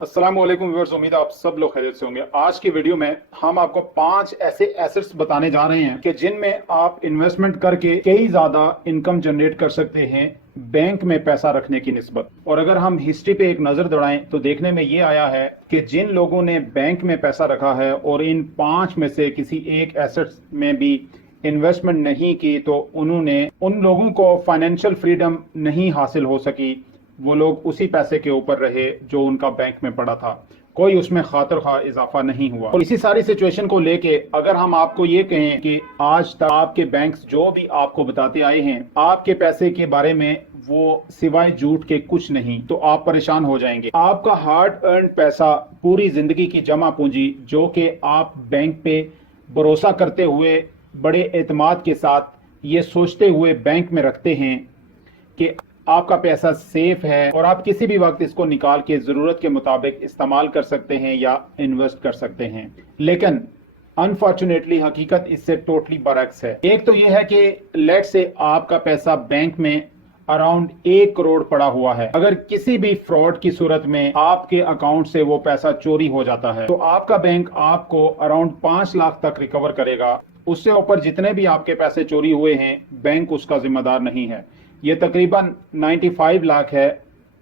अस्सलाम वालेकुम व्यूअर्स, उम्मीद है आप सब लोग खैरियत से होंगे। आज की वीडियो में हम आपको 5 ऐसे एसेट्स बताने जा रहे हैं कि जिनमें आप इन्वेस्टमेंट करके कई ज्यादा इनकम जनरेट कर सकते हैं बैंक में पैसा रखने की निस्बत। और अगर हम हिस्ट्री पे एक नजर दौड़ाएं तो देखने में ये आया है कि जिन लोगों ने बैंक में पैसा रखा है और इन 5 में से किसी एक एसेट्स में भी इन्वेस्टमेंट नहीं की तो उन्होंने उन लोगों को फाइनेंशियल फ्रीडम नहीं हासिल हो सकी। वो लोग उसी पैसे के ऊपर रहे जो उनका बैंक में पड़ा था, कोई उसमें खातिर खा इजाफा नहीं हुआ। और इसी सारी सिचुएशन को लेके अगर हम आपको ये कहें कि आज तक आपके बैंक्स जो भी आपको बताते आए हैं आपके पैसे के बारे में वो सिवाय झूठ के कुछ नहीं, तो आप परेशान हो जाएंगे। आपका हार्ड अर्न पैसा, पूरी जिंदगी की जमा पूंजी जो कि आप बैंक पे भरोसा करते हुए बड़े एतमाद के साथ ये सोचते हुए बैंक में रखते हैं कि आपका पैसा सेफ है और आप किसी भी वक्त इसको निकाल के जरूरत के मुताबिक इस्तेमाल कर सकते हैं या इन्वेस्ट कर सकते हैं। लेकिन अनफॉर्चुनेटली हकीकत इससे टोटली बरअक्स है। एक तो यह है कि लेट से आपका पैसा बैंक में अराउंड 1 करोड़ पड़ा हुआ है। अगर किसी भी फ्रॉड की सूरत में आपके अकाउंट से वो पैसा चोरी हो जाता है तो आपका बैंक आपको अराउंड 5 लाख तक रिकवर करेगा। उससे ऊपर जितने भी आपके पैसे चोरी हुए हैं बैंक उसका जिम्मेदार नहीं है। ये तकरीबन 95 लाख है,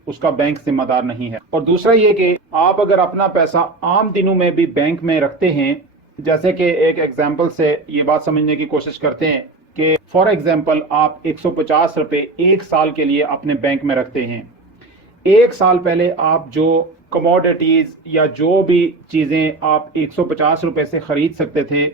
उसका बैंक जिम्मेदार नहीं है। और दूसरा ये कि आप अगर अपना पैसा आम दिनों में भी बैंक में रखते हैं, जैसे कि एक एग्जांपल से ये बात समझने की कोशिश करते हैं कि फॉर एग्जांपल आप 150 रुपए 1 साल के लिए अपने बैंक में रखते हैं। 1 साल पहले आप जो कमोडिटीज या जो भी चीजें आप 150 रुपए से खरीद सकते थे,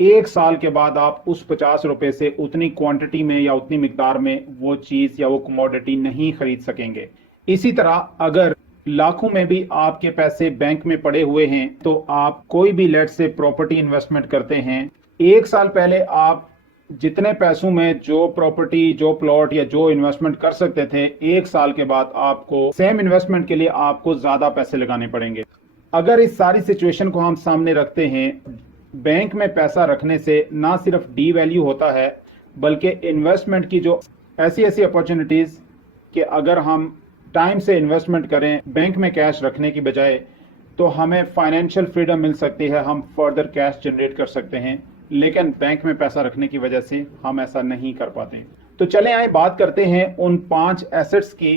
1 साल के बाद आप उस 50 रुपए से उतनी क्वांटिटी में या उतनी मिकदार में वो चीज या वो कमोडिटी नहीं खरीद सकेंगे। इसी तरह अगर लाखों में भी आपके पैसे बैंक में पड़े हुए हैं तो आप कोई भी लेट से प्रॉपर्टी इन्वेस्टमेंट करते हैं, 1 साल पहले आप जितने पैसों में जो प्रॉपर्टी, जो प्लॉट या जो इन्वेस्टमेंट कर सकते थे, 1 साल के बाद आपको सेम इन्वेस्टमेंट के लिए आपको ज्यादा पैसे लगाने पड़ेंगे। अगर इस सारी सिचुएशन को हम सामने रखते हैं, बैंक में पैसा रखने से ना सिर्फ डी वैल्यू होता है बल्कि इन्वेस्टमेंट की जो ऐसी अपॉर्चुनिटीज कि अगर हम टाइम से इन्वेस्टमेंट करें बैंक में कैश रखने की बजाय तो हमें फाइनेंशियल फ्रीडम मिल सकती है, हम फर्दर कैश जनरेट कर सकते हैं। लेकिन बैंक में पैसा रखने की वजह से हम ऐसा नहीं कर पाते। तो चले आए बात करते हैं उन 5 एसेट्स की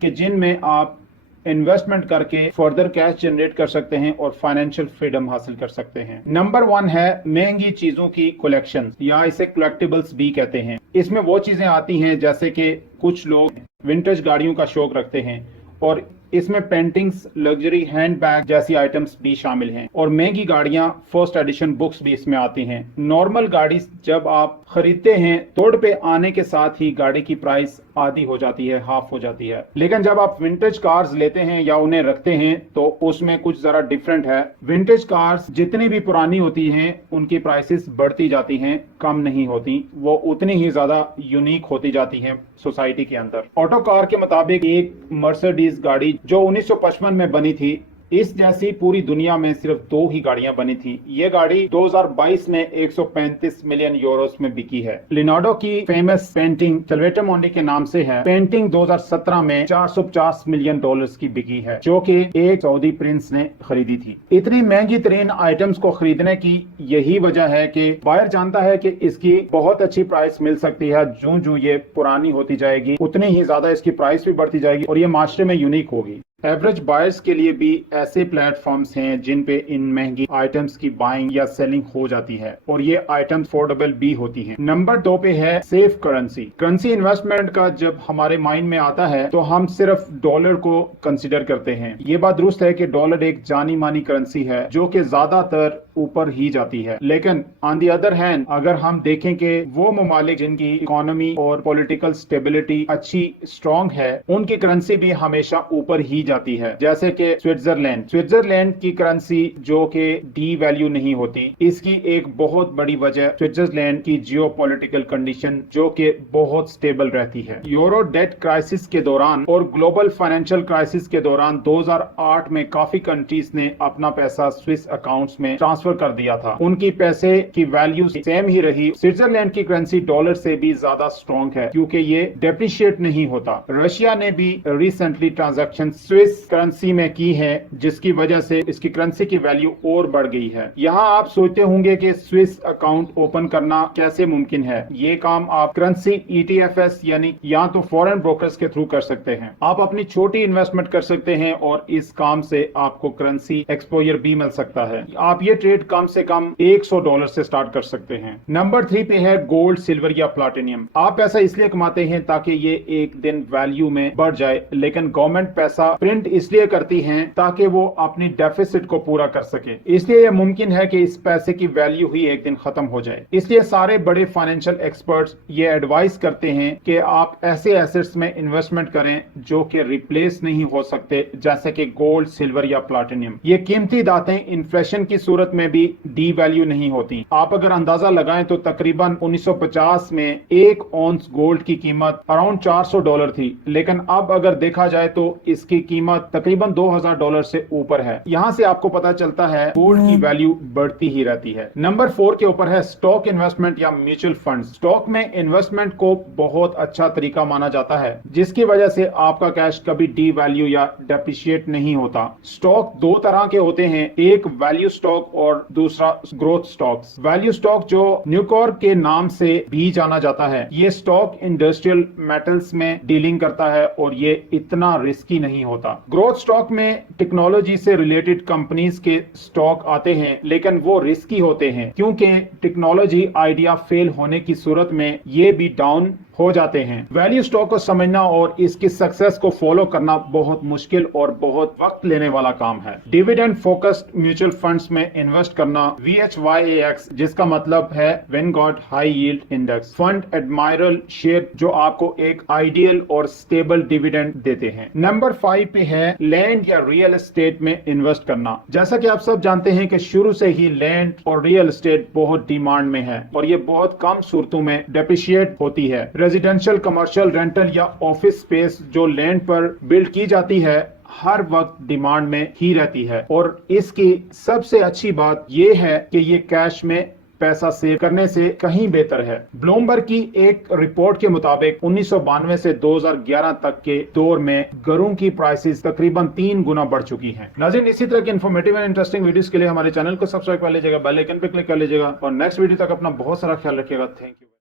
कि जिनमें आप इन्वेस्टमेंट करके फर्दर कैश जनरेट कर सकते हैं और फाइनेंशियल फ्रीडम हासिल कर सकते हैं। नंबर 1 है महंगी चीजों की कलेक्शन, या इसे कलेक्टिबल्स भी कहते हैं। इसमें वो चीजें आती हैं जैसे कि कुछ लोग विंटेज गाड़ियों का शौक रखते हैं और इसमें पेंटिंग्स, लग्जरी हैंडबैग जैसी आइटम्स भी शामिल हैं। और महंगी गाड़ियां, फर्स्ट एडिशन बुक्स भी इसमें आती हैं। नॉर्मल गाड़ी जब आप खरीदते हैं तोड़ पे आने के साथ ही गाड़ी की प्राइस आधी हो जाती है, हाफ हो जाती है। लेकिन जब आप विंटेज कार्स लेते हैं या उन्हें रखते हैं तो उसमें कुछ जरा डिफरेंट है। विंटेज कार्स जितनी भी पुरानी होती हैं उनकी प्राइसेस बढ़ती जाती हैं, कम नहीं होती। वो उतनी ही ज्यादा यूनिक होती जाती है सोसाइटी के अंदर। ऑटो कार के मुताबिक एक मर्सिडीज गाड़ी जो 1955 में बनी थी, इस जैसी पूरी दुनिया में सिर्फ 2 ही गाड़ियां बनी थी। ये गाड़ी 2022 में 135 मिलियन यूरोस में बिकी है। लियोनार्डो की फेमस पेंटिंग सल्वेटर मोंडी के नाम से है। पेंटिंग 2017 में 450 मिलियन डॉलर्स की बिकी है, जो कि एक सऊदी प्रिंस ने खरीदी थी। इतनी महंगी तरीन आइटम्स को खरीदने की यही वजह है कि बायर जानता है कि इसकी बहुत अच्छी प्राइस मिल सकती है। जो जो ये पुरानी होती जाएगी उतनी ही ज्यादा इसकी प्राइस भी बढ़ती जाएगी और ये माशरे में यूनिक होगी। एवरेज बायर्स के लिए भी ऐसे प्लेटफॉर्म्स हैं जिन पे इन महंगी आइटम्स की बाइंग या सेलिंग हो जाती है और ये आइटम्स अफोर्डेबल भी होती हैं। नंबर 2 पे है सेफ करेंसी। करेंसी इन्वेस्टमेंट का जब हमारे माइंड में आता है तो हम सिर्फ डॉलर को कंसिडर करते हैं। ये बात दुरुस्त है कि डॉलर एक जानी मानी करेंसी है जो कि ज्यादातर ऊपर ही जाती है। लेकिन ऑन दी अदर हैंड अगर हम देखें कि वो ममालिक जिनकी इकोनॉमी और पॉलिटिकल स्टेबिलिटी अच्छी स्ट्रॉन्ग है, उनकी करेंसी भी हमेशा ऊपर ही जाती है। जैसे कि स्विट्जरलैंड की करेंसी जो कि डी वैल्यू नहीं होती, इसकी एक बहुत बड़ी वजह स्विट्जरलैंड की जियोपॉलिटिकल कंडीशन जो कि बहुत स्टेबल रहती है। यूरो डेट क्राइसिस के दौरान और ग्लोबल फाइनेंशियल क्राइसिस के दौरान 2008 में काफी कंट्रीज ने अपना पैसा स्विस अकाउंट्स में ट्रांसफर कर दिया था। उनकी पैसे की वैल्यू सेम ही रही। स्विट्जरलैंड की करेंसी डॉलर से भी ज्यादा स्ट्रॉन्ग है क्योंकि ये डेप्रिशिएट नहीं होता। रशिया ने भी recently transaction Swiss Swiss currency में की है, जिसकी वजह से इसकी करेंसी की वैल्यू और बढ़ गई है। यहाँ आप सोचते होंगे कि स्विस अकाउंट ओपन करना कैसे मुमकिन है। ये काम आप करेंसी ETFs यानी या तो फॉरेन ब्रोकर्स के थ्रू कर सकते हैं। आप अपनी छोटी इन्वेस्टमेंट कर सकते हैं और इस काम से आपको करेंसी एक्सपोजर भी मिल सकता है। आप ये ट्रेड कम से कम $100 से स्टार्ट कर सकते हैं। नंबर 3 पे है गोल्ड, सिल्वर या प्लैटिनम। आप पैसा इसलिए कमाते हैं ताकि ये एक दिन वैल्यू में बढ़ जाए, लेकिन गवर्नमेंट पैसा प्रिंट इसलिए करती है ताकि वो अपनी डेफिसिट को पूरा कर सके। इसलिए यह मुमकिन है कि इस पैसे की वैल्यू ही एक दिन खत्म हो जाए। इसलिए सारे बड़े फाइनेंशियल एक्सपर्ट्स ये एडवाइस करते हैं कि आप ऐसे एसेट्स में इन्वेस्टमेंट करें जो कि रिप्लेस नहीं हो सकते, जैसे कि गोल्ड, सिल्वर या प्लैटिनम। ये कीमती धातें इन्फ्लेशन की सूरत में भी डी वैल्यू नहीं होती। आप अगर अंदाजा लगाएं तो तकरीबन 1950 में 1 औंस गोल्ड की कीमत अराउंड $400 थी, लेकिन अब अगर देखा जाए तो इसकी कीमत तकरीबन $2000 से ऊपर है। यहाँ से आपको पता चलता है गोल्ड की वैल्यू बढ़ती ही रहती है। नंबर 4 के ऊपर है स्टॉक इन्वेस्टमेंट या म्यूचुअल फंड। स्टॉक में इन्वेस्टमेंट को बहुत अच्छा तरीका माना जाता है, जिसकी वजह से आपका कैश कभी डी वैल्यू या डेप्रिशिएट नहीं होता। स्टॉक दो तरह के होते हैं, एक वैल्यू स्टॉक और दूसरा ग्रोथ स्टॉक्स। वैल्यू स्टॉक जो न्यूकॉर्प के नाम से भी जाना जाता है, ये स्टॉक इंडस्ट्रियल मेटल्स में डीलिंग करता है और ये इतना रिस्की नहीं होता। ग्रोथ स्टॉक में टेक्नोलॉजी से रिलेटेड कंपनीज के स्टॉक आते हैं, लेकिन वो रिस्की होते हैं क्योंकि टेक्नोलॉजी आइडिया फेल होने की सूरत में ये भी डाउन हो जाते हैं। वैल्यू स्टॉक को समझना और इसकी सक्सेस को फॉलो करना बहुत मुश्किल और बहुत वक्त लेने वाला काम है। डिविडेंड फोकस्ड म्यूचुअल फंड्स में इन्वेस्ट करना, VHYAX जिसका मतलब है Vanguard high yield index fund admiral share, जो आपको एक आइडियल और स्टेबल डिविडेंड देते हैं। नंबर 5 पे है लैंड या रियल एस्टेट में इन्वेस्ट करना। जैसा कि आप सब जानते हैं कि शुरू से ही लैंड और रियल एस्टेट बहुत डिमांड में है और ये बहुत कम सूरतों में डेप्रिशिएट होती है। रेजिडेंशियल, कमर्शियल, रेंटल या ऑफिस स्पेस जो लैंड पर बिल्ड की जाती है हर वक्त डिमांड में ही रहती है और इसकी सबसे अच्छी बात यह है कि ये कैश में पैसा सेव करने से कहीं बेहतर है। ब्लूमबर्ग की एक रिपोर्ट के मुताबिक 1992 से 2011 तक के दौर में घरों की प्राइसेस तकरीबन 3 गुना बढ़ चुकी हैं। नाज़रीन, इसी तरह की इन्फॉर्मेटिव एंड इंटरेस्टिंग वीडियोस के लिए हमारे चैनल को सब्सक्राइब कर लीजिएगा, बेल आइकन पे क्लिक कर लीजिएगा और नेक्स्ट वीडियो तक अपना बहुत सारा ख्याल रखिएगा। Thank you.